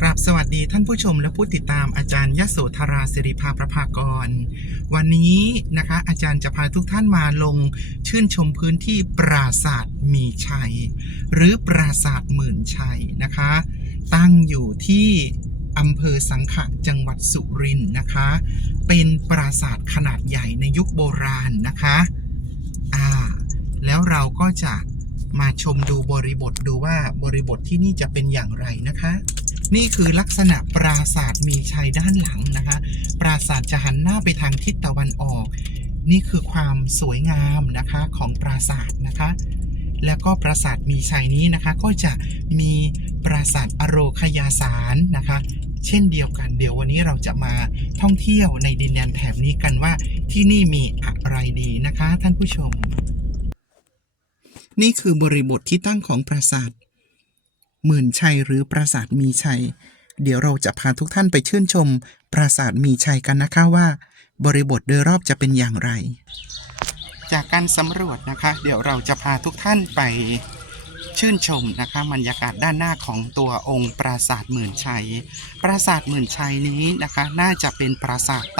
กราบสวัสดีท่านผู้ชมและผู้ติดตามอาจารย์ยโสธราสิริภาประภากร วันนี้นะคะ อาจารย์จะพาทุกท่านมาลงชื่นชมพื้นที่ปราสาทมีชัย หรือปราสาทหมื่นชัยนะคะ ตั้งอยู่ที่อำเภอสังขะจังหวัดสุรินทร์นะคะ เป็นปราสาทขนาดใหญ่ในยุคโบราณนะคะอ่าแล้วเราก็จะ มาชมดูบริบทดูว่าบริบทที่นี่จะเป็นอย่างไรนะคะ นี่คือลักษณะปราสาทมีชัยด้านหลังนะคะ ปราสาทจะหันหน้าไปทางทิศตะวันออก นี่คือความสวยงามนะคะของปราสาทนะคะ แล้วก็ปราสาทมีชัยนี้นะคะก็จะมีปราสาทอโรคยาสารนะคะเช่นเดียวกันเดี๋ยววันนี้เราจะมาท่องเที่ยวในดินแดนแถบนี้กันว่าที่นี่มีอะไรดีนะคะ ท่านผู้ชม นี่คือบริบทที่ตั้งของปราสาทหมื่นชัยหรือปราสาทมีชัย เดี๋ยวเราจะพาทุกท่านไปชื่นชม ปราสาทมีชัยกันนะคะว่า บริบทโดยรอบจะเป็นอย่างไร จากการสำรวจนะคะ เดี๋ยวเราจะพาทุกท่านไปชื่นชมนะคะบรรยากาศด้านหน้าของตัวองค์ปราสาทหมื่นชัย ปราสาทหมื่นชัยนี้นะคะ น่าจะเป็นปราสาท